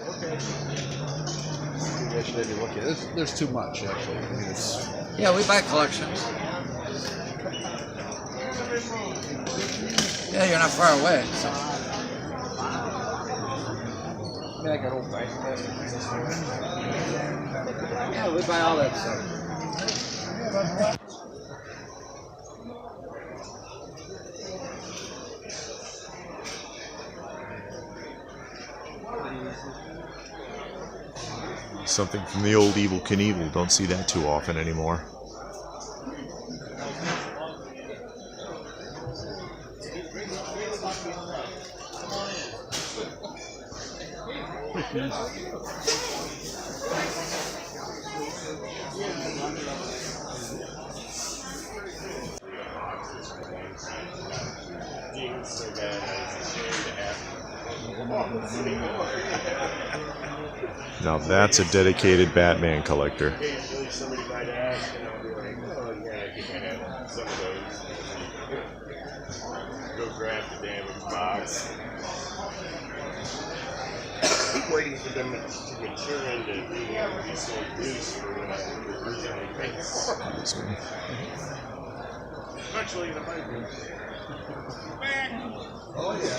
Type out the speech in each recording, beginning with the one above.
Maybe I should maybe look at it. There's too much, actually. I mean, it's... Yeah, we buy collections. Yeah, you're not far away. So. Yeah, I got old dice. Yeah, we buy all that stuff. Something from the old Evel Knievel. Don't see that too often anymore. Now that's a dedicated Batman collector. Occasionally somebody might ask, and I'll be like, oh yeah, I think I have some of those. Go grab the damaged box. Waiting for them to mature into being able to be sold loose for when I originally face. Especially in the Bible. Oh yeah.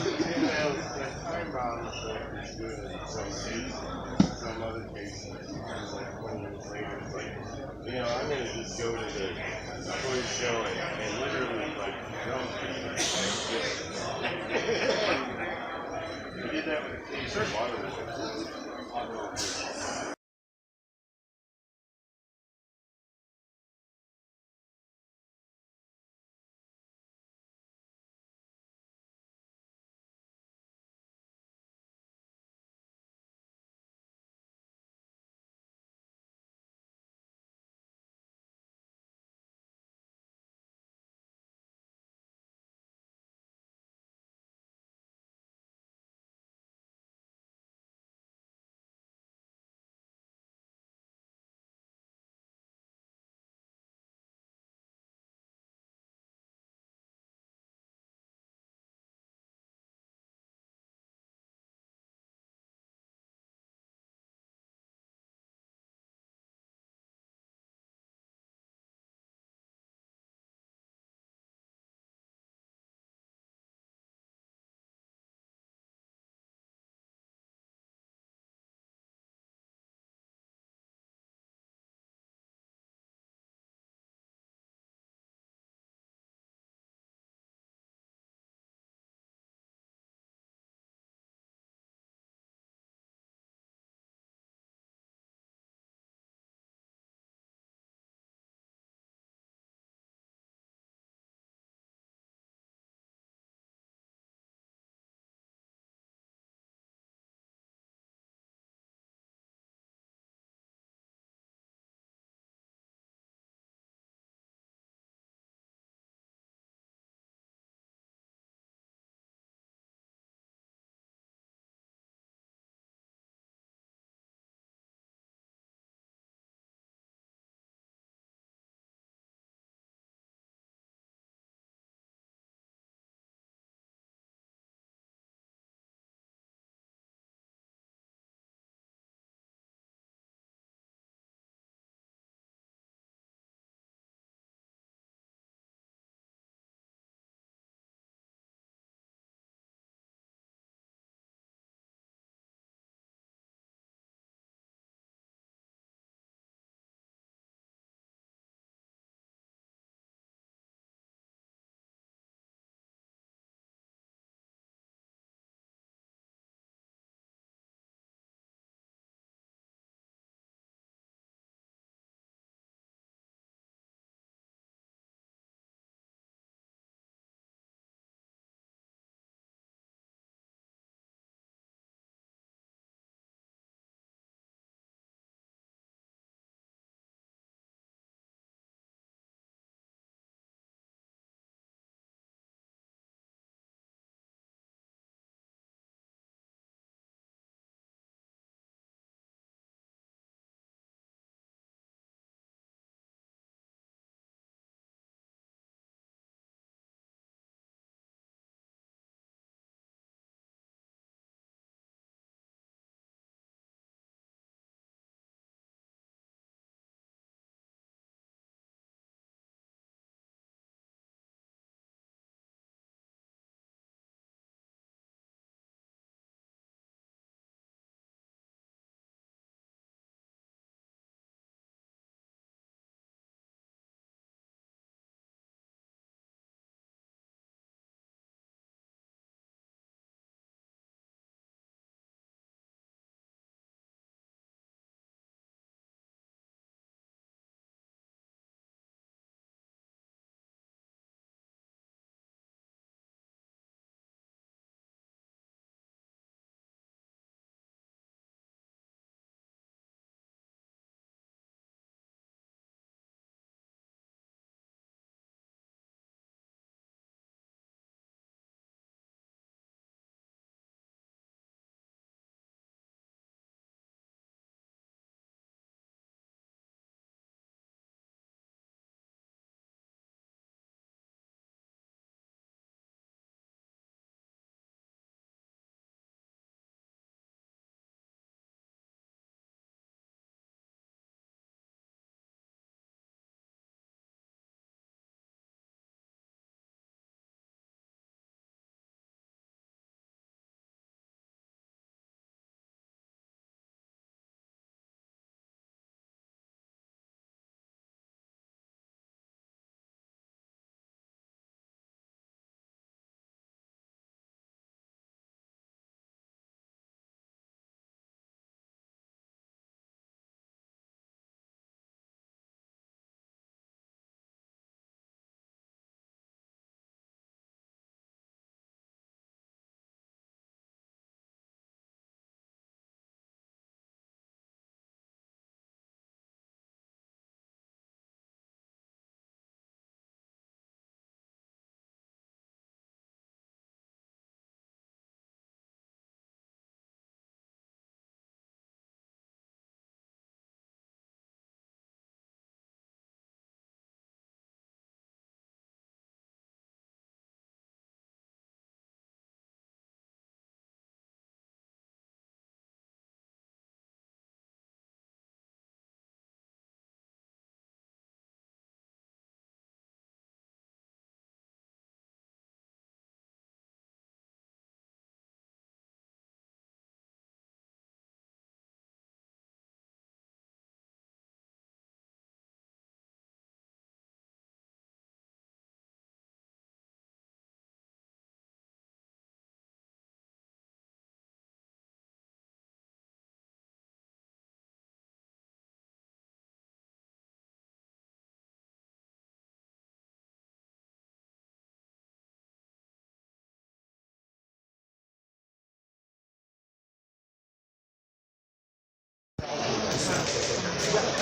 That time bomb stuff is good in some cases. Some other cases, like 20 years later, it's like, I'm gonna just go to the toy show and literally like jump and like we did that with water.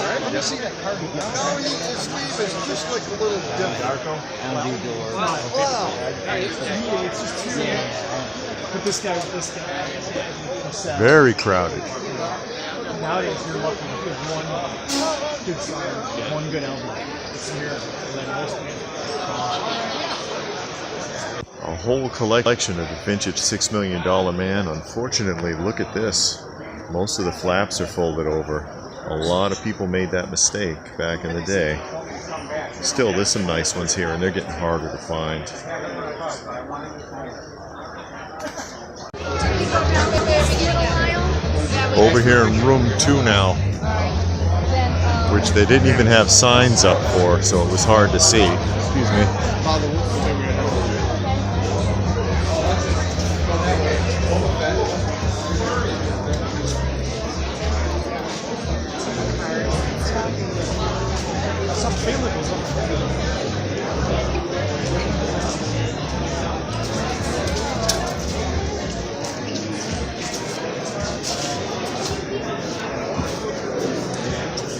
Let me see that card. No, Steve is just like a little different. Darko? It's just two. But this guy. Very crowded. Nowadays, you're lucky with one good song, one good album. It's a miracle. And then most A whole collection of the vintage $6 Million Man. Unfortunately, look at this. Most of the flaps are folded over. A lot of people made that mistake back in the day. Still, there's some nice ones here, and they're getting harder to find. Over here in room 2 now, which they didn't even have signs up for, so it was hard to see. Excuse me.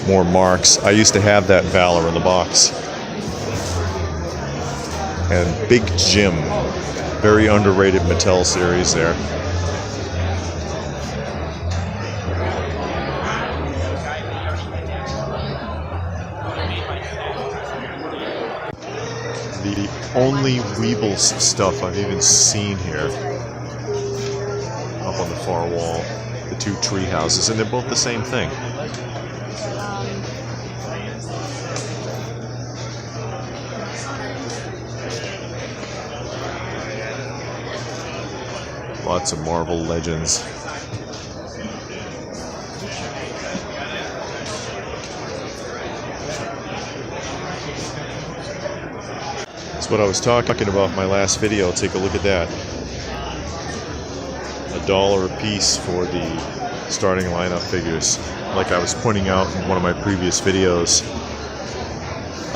More marks. I used to have that Valor in the box. And Big Jim. Very underrated Mattel series there. The only Weebles stuff I've even seen here. Up on the far wall. The 2 tree houses. And they're both the same thing. Lots of Marvel Legends. That's what I was talking about in my last video. Take a look at that. $1 a piece for the starting lineup figures. Like I was pointing out in one of my previous videos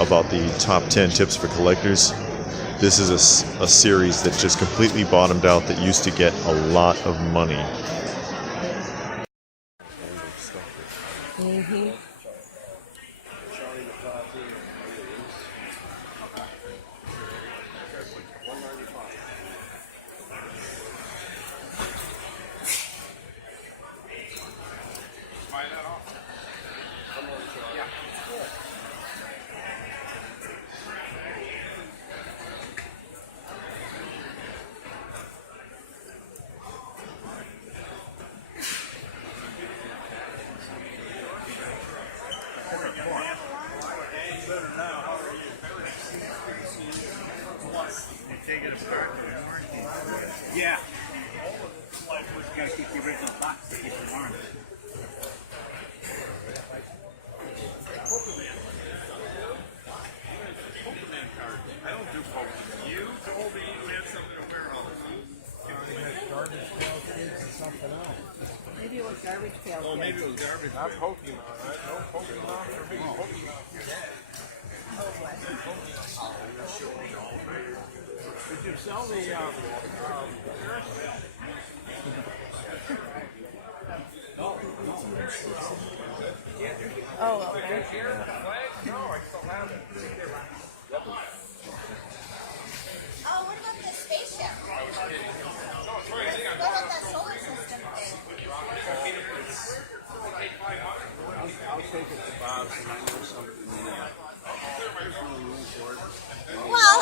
about the top 10 tips for collectors. This is a series that just completely bottomed out that used to get a lot of money. Mm-hmm. Yeah. You gotta keep the original box to keep it warm. I don't do Pokemon. You told me you had something to wear all the time. Maybe it was Garbage Pail. Oh, maybe it was garbage. Not Pokemon, right? No Pokemon for me. Pokemon. Did you sell the Oh, okay. Oh, what about the spaceship? What about that solar system thing? I'll take it to Bob's and I know something there. Well,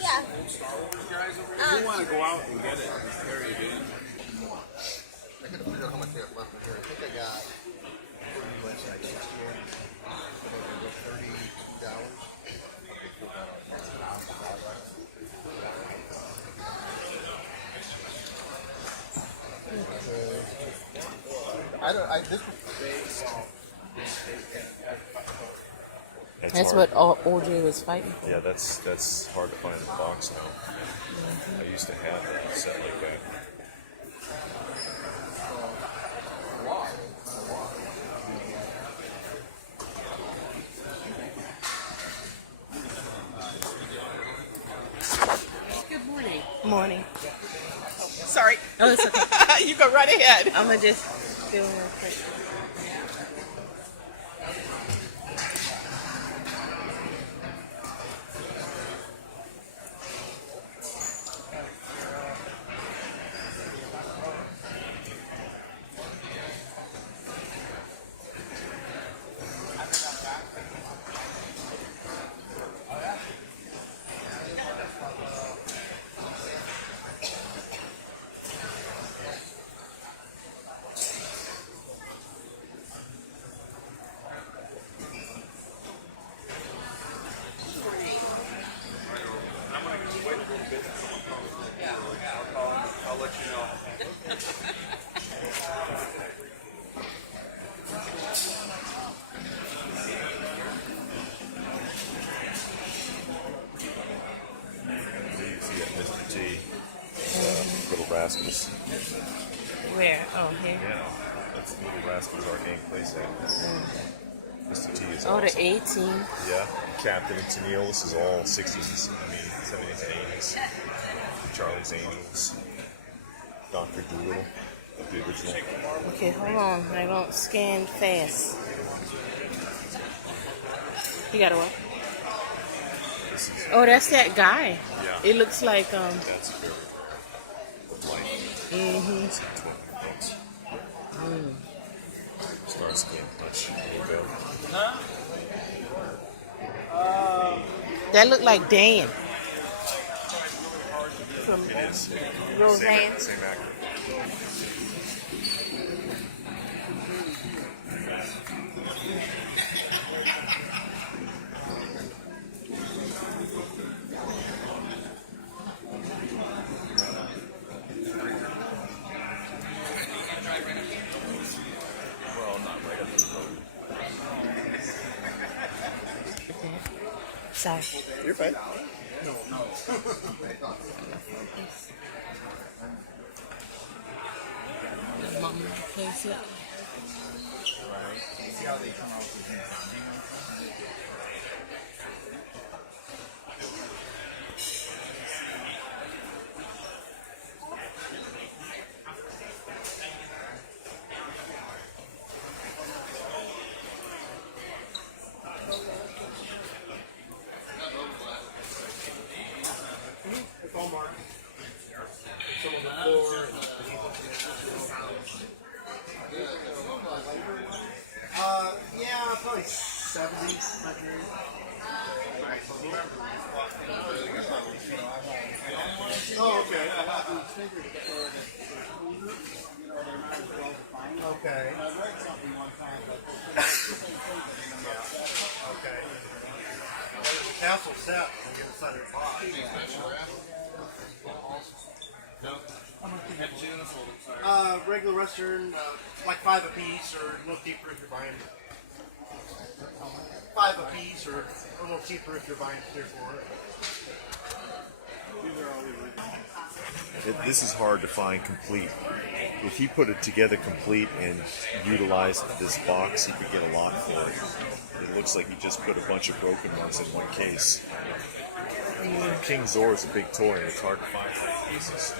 yeah. If you want to go out and get it and carry it in. I gotta figure out how much they have left in here. I think I got like $60. That's what OJ was fighting for. Yeah, that's hard to find in the box now. I used to have a set like that. Good morning. Morning. Sorry. Oh, it's okay. You go right ahead. I'm gonna just Film real quick. I'll let you know. You see that Mr. T, Little Rascals. Where? Oh, here. Yeah, that's Little Rascals Arcane playset. Mr. T is Oh, the awesome. 18. Yeah, Captain and Tennille. This is all 60s, 70s and 80s. Charlie's Angels. Dr. Dolittle, the original. Okay, hold on. I don't scan fast. You got to what? This is, Oh, that's that guy. Yeah. It looks like that's very light. Mm-hmm. It's like 12 bucks. Starsky and Hutch. There you go. That looked like Dan. From It is. Roseanne. Same actor. Well, not right up to the road. Sorry. You're fine. Mom plays it. Yeah, probably 70, 100. Oh, okay. Okay. Okay. The castle set on the other side of the box. Regular Western, like 5 a piece, or a little cheaper if you're buying 5 a piece, or a little cheaper if you're buying 3 or 4. This is hard to find complete. If he put it together complete and utilized this box, he could get a lot for it. It looks like he just put a bunch of broken ones in one case. King Zor is a big toy, and it's hard to find for pieces.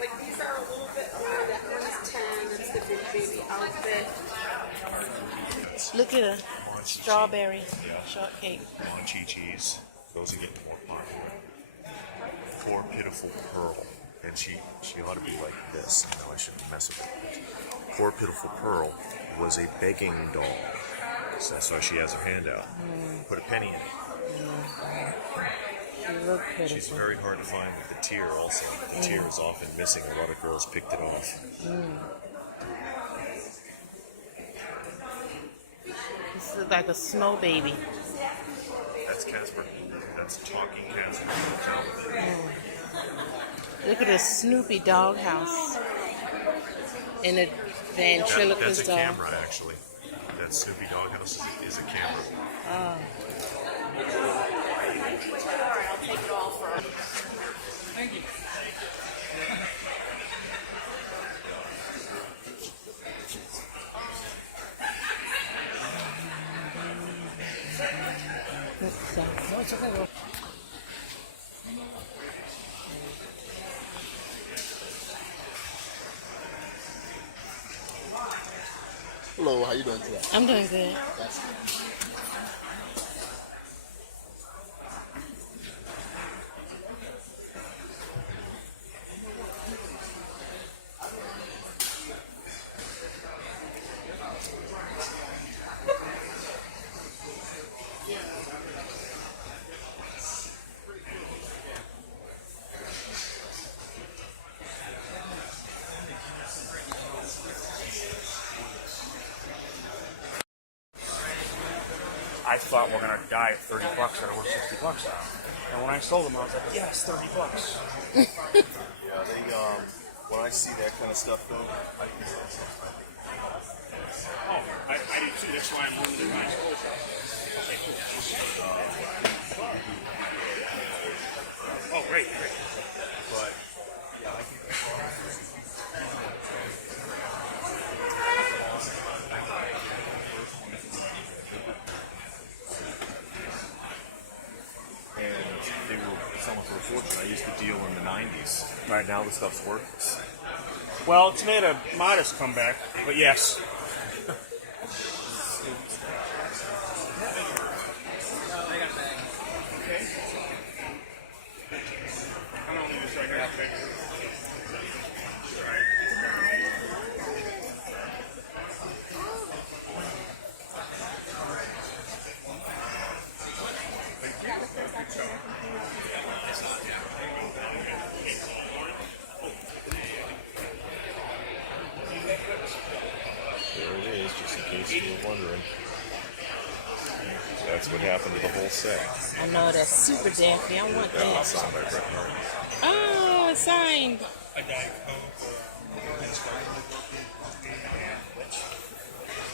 Like these are a little bit older. That one's 10. It's the big baby outfit. Look at a strawberry shortcake. Monchi-Chis. Those are getting more popular. Poor Pitiful Pearl. And she ought to be like this. No, I shouldn't mess with it. Poor Pitiful Pearl was a begging doll. So that's why she has her hand out. Put a penny in it. You look She's pitiful. very hard to find with the tear also. The tear is often missing. A lot of girls picked it off. This is like a snow baby. That's Casper. That's Talking Casper. Look at the Snoopy doghouse. And the ventriloquist That's a doll. camera, actually. That Snoopy doghouse is a camera. Oh. Thank you. No, it's okay. Hello, how you doing today? I'm doing good. I thought we're gonna die at $30 that are worth $60 now. And when I sold them, I was like, yes, $30. Yeah, they, when I see that kind of stuff, though, I can sell something. Oh, I do too. That's why I'm limited my soul shop. Okay, cool. Oh, great. But, yeah, I can. And they were selling for a fortune. I used to deal in the 90s. Right now, the stuff's worthless. Well, it's made a modest comeback, but yes. I'm gonna leave this right here. Okay. There it is, just in case you were wondering. That's what happened to the whole set. I know that's super daffy. I want that. Signed by Bret Hart. Oh, it's signed.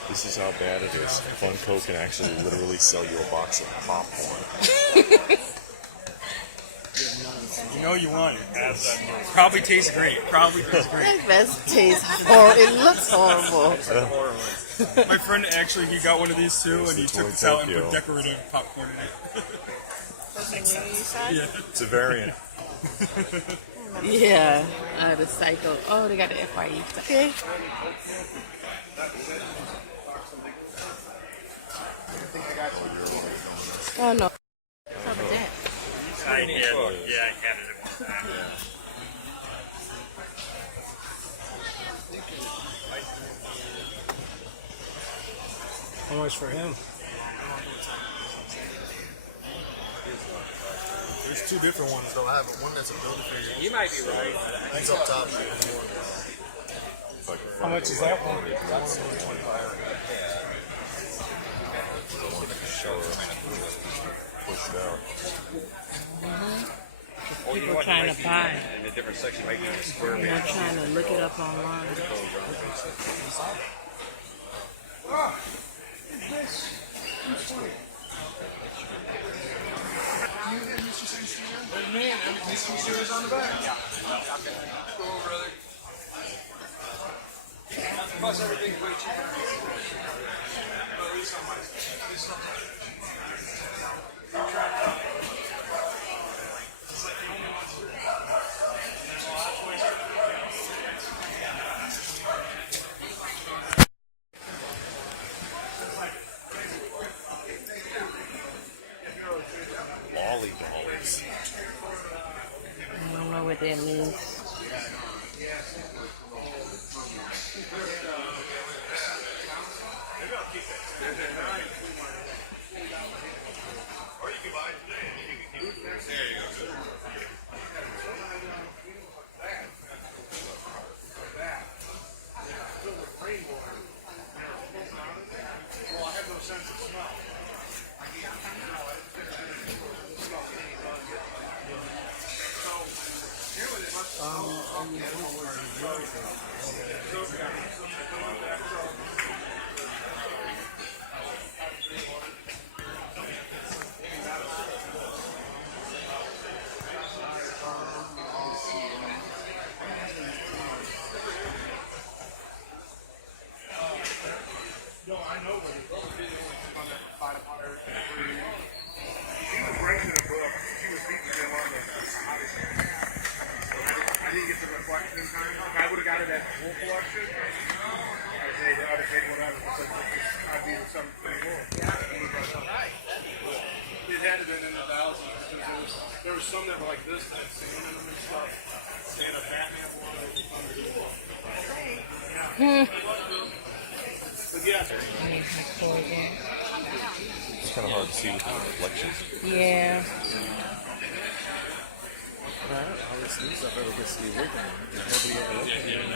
This is how bad it is. Funko can actually literally sell you a box of popcorn. You know you want it. Probably tastes great. That tastes horrible. It looks horrible. My friend actually, he got one of these too, and he took this out and put decorative popcorn in it. Yeah. It's a variant. Yeah. The Psycho. Oh, they got the FYE. Okay. Oh, no. How about that? I did. Yeah, I had it at one time. How much for him? There's two different ones though. I have one that's a builder figure. You might be right. He's up top. How much is that one? Pushed out. People trying to buy. In a different section, right now, square And they're trying to look it up online. Lolly dollies. I don't know what that means. writing a book. She was beating them on the hottest. I didn't get the reflection in time. If I would have got it at the whole collection, I'd say whatever. I'd be something pretty cool. It had been in the thousands because there was some that were like this that had sand in them and stuff. And a Batman one that was unbelievable. But yeah. It's kind of hard to see with the reflections. Yeah. All this new stuff ever gets to be working. Nobody ever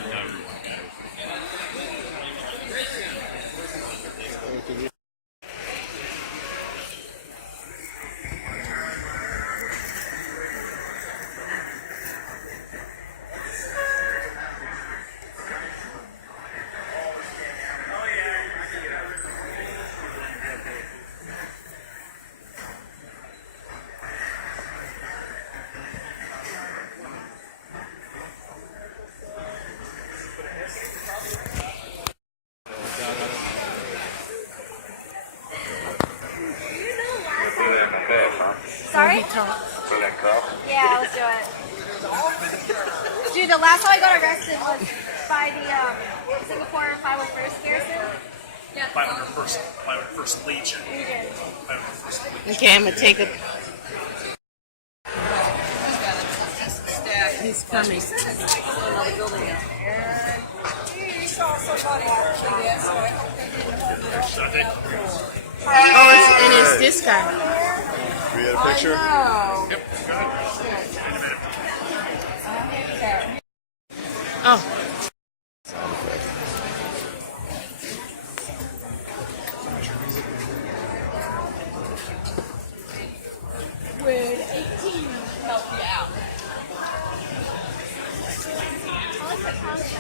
Sorry? Yeah, let's do it. Dude, the last time I got arrested was by the Singapore 501st garrison. Yeah. 501st Legion. Legion. 501st Legion. Okay, I'm gonna take a. He's coming. Another building down there. You saw somebody actually there, so I hope they didn't hold it up. Oh, and it's this guy. We had a picture? I know. Yep, go ahead. Oh. Would 18 help you out? I like the concept.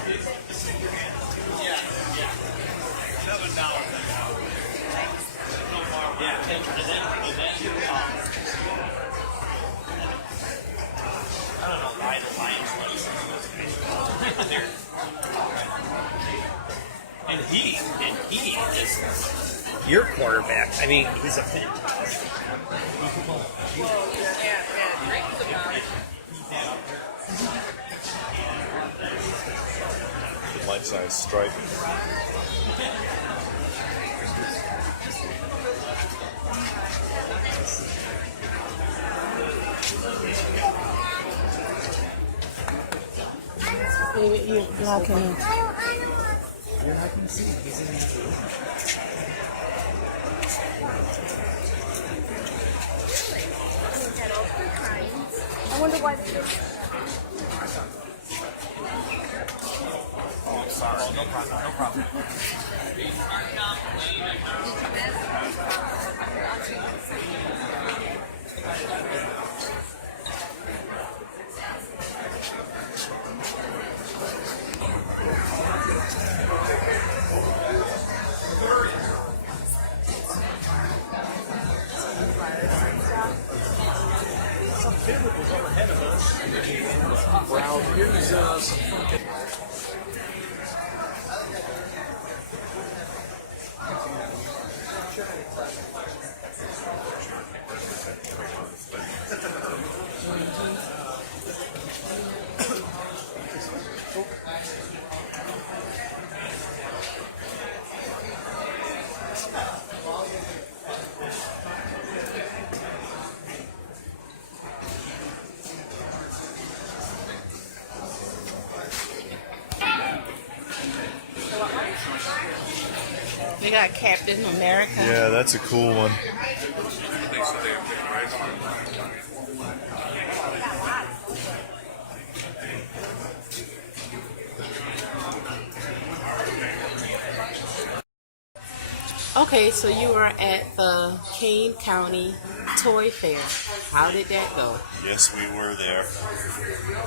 And he is your quarterback. I mean, he's a fantastic. The life-size stripe. You're blocking him. You're not going to see him. He's in his room. I wonder why they did. Oh, sorry. Oh, no problem. No problem. Well, here's some funky. We got Captain America. Yeah, that's a cool one. Okay, so you were at the Kane County Toy Fair. How did that go? Yes, we were there.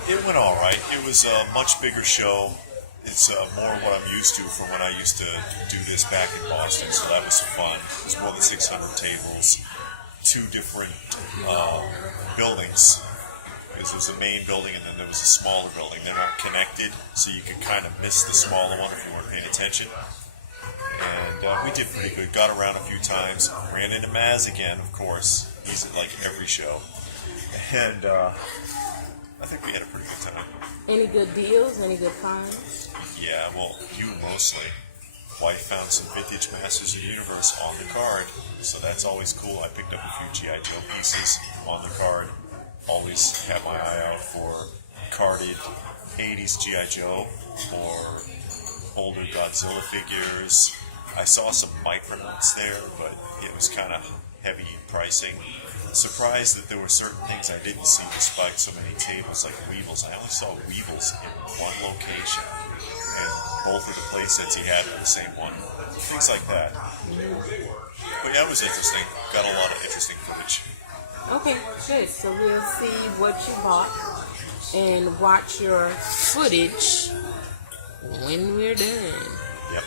It went all right. It was a much bigger show. It's more what I'm used to from when I used to do this back in Boston, so that was fun. It was more than 600 tables, 2 different buildings. Because there was a main building and then there was a smaller building. They weren't connected, so you could kind of miss the smaller one if you weren't paying attention. And we did pretty good. Got around a few times. Ran into Maz again, of course. He's at like every show. And I think we had a pretty good time. Any good deals? Any good finds? Yeah, well, you mostly. Wife found some vintage Masters of the Universe on the card, so that's always cool. I picked up a few G.I. Joe pieces on the card. Always have my eye out for carded 80s G.I. Joe or older Godzilla figures. I saw some Micronauts there, but it was kind of heavy in pricing. Surprised that there were certain things I didn't see despite so many tables, like Weevils. I only saw Weevils in one location, and both of the play sets he had were the same one. Things like that. But yeah, it was interesting. Got a lot of interesting footage. Okay, good. So we'll see what you bought and watch your footage when we're done. Yep.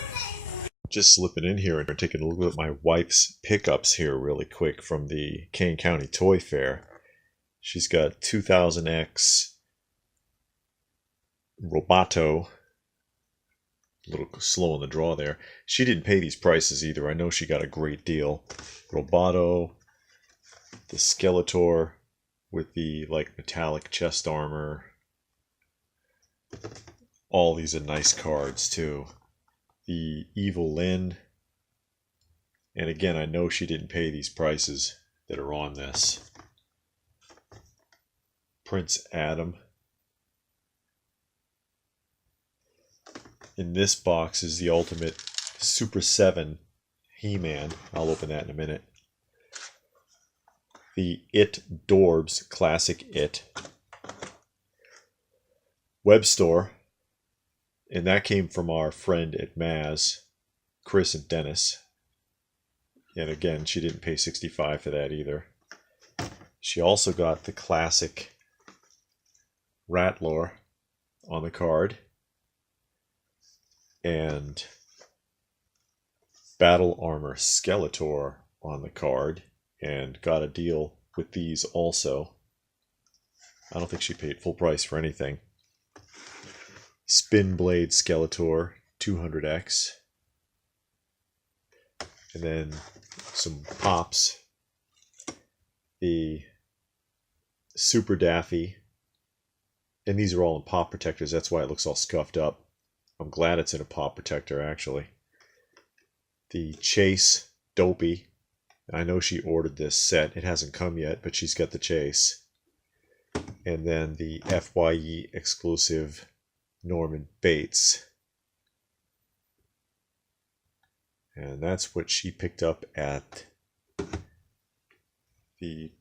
Just slipping in here and taking a look at my wife's pickups here really quick from the Kane County Toy Fair. She's got 2000X Roboto. A little slow on the draw there. She didn't pay these prices either. I know she got a great deal. Roboto, the Skeletor with the like metallic chest armor. All these are nice cards too. The Evil Lyn. And again, I know she didn't pay these prices that are on this. Prince Adam. In this box is the Ultimate Super 7 He-Man. I'll open that in a minute. The It Dorbs Classic It. Web Store. And that came from our friend at Maz, Chris and Dennis. And again, she didn't pay $65 for that either. She also got the classic Rattler on the card. And Battle Armor Skeletor on the card. And got a deal with these also. I don't think she paid full price for anything. Spin Blade Skeletor 200X. And then some pops. The Super Daffy. And these are all in pop protectors. That's why it looks all scuffed up. I'm glad it's in a pop protector, actually. The Chase Dopey. I know she ordered this set. It hasn't come yet, but she's got the Chase. And then the FYE exclusive Norman Bates. And that's what she picked up at the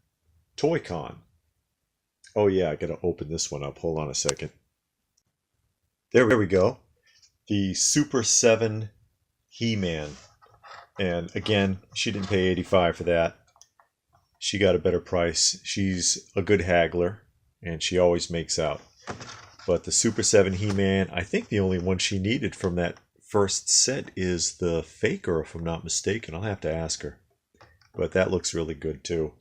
Toy Con. Oh yeah, I gotta open this one up. Hold on a second. There we go. The Super 7 He-Man. And again, she didn't pay $85 for that. She got a better price. She's a good haggler, and she always makes out. But the Super 7 He-Man, I think the only one she needed from that first set is the Faker, if I'm not mistaken. I'll have to ask her. But that looks really good too.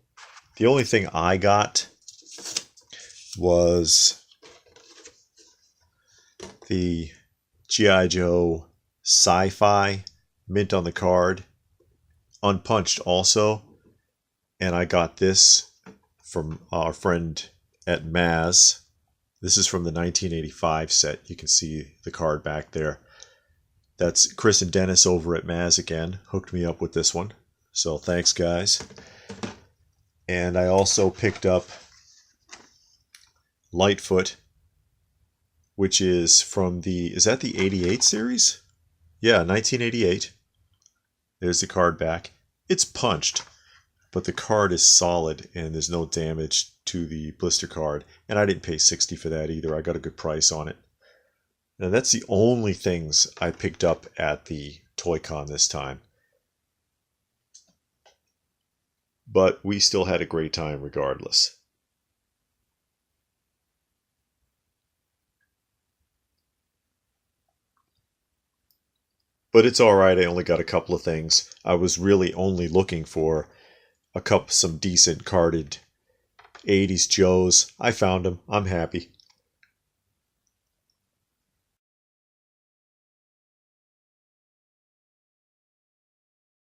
The only thing I got was the G.I. Joe Sci-Fi mint on the card. Unpunched also. And I got this from our friend at Maz. This is from the 1985 set. You can see the card back there. That's Chris and Dennis over at Maz again. Hooked me up with this one. So thanks, guys. And I also picked up Lightfoot, which is from the... Is that the 88 series? Yeah, 1988. There's the card back. It's punched, but the card is solid and there's no damage to the blister card. And I didn't pay $60 for that either. I got a good price on it. Now that's the only things I picked up at the Toy Con this time. But we still had a great time regardless. But it's alright, I only got a couple of things. I was really only looking for some decent carded 80s Joes. I found them. I'm happy.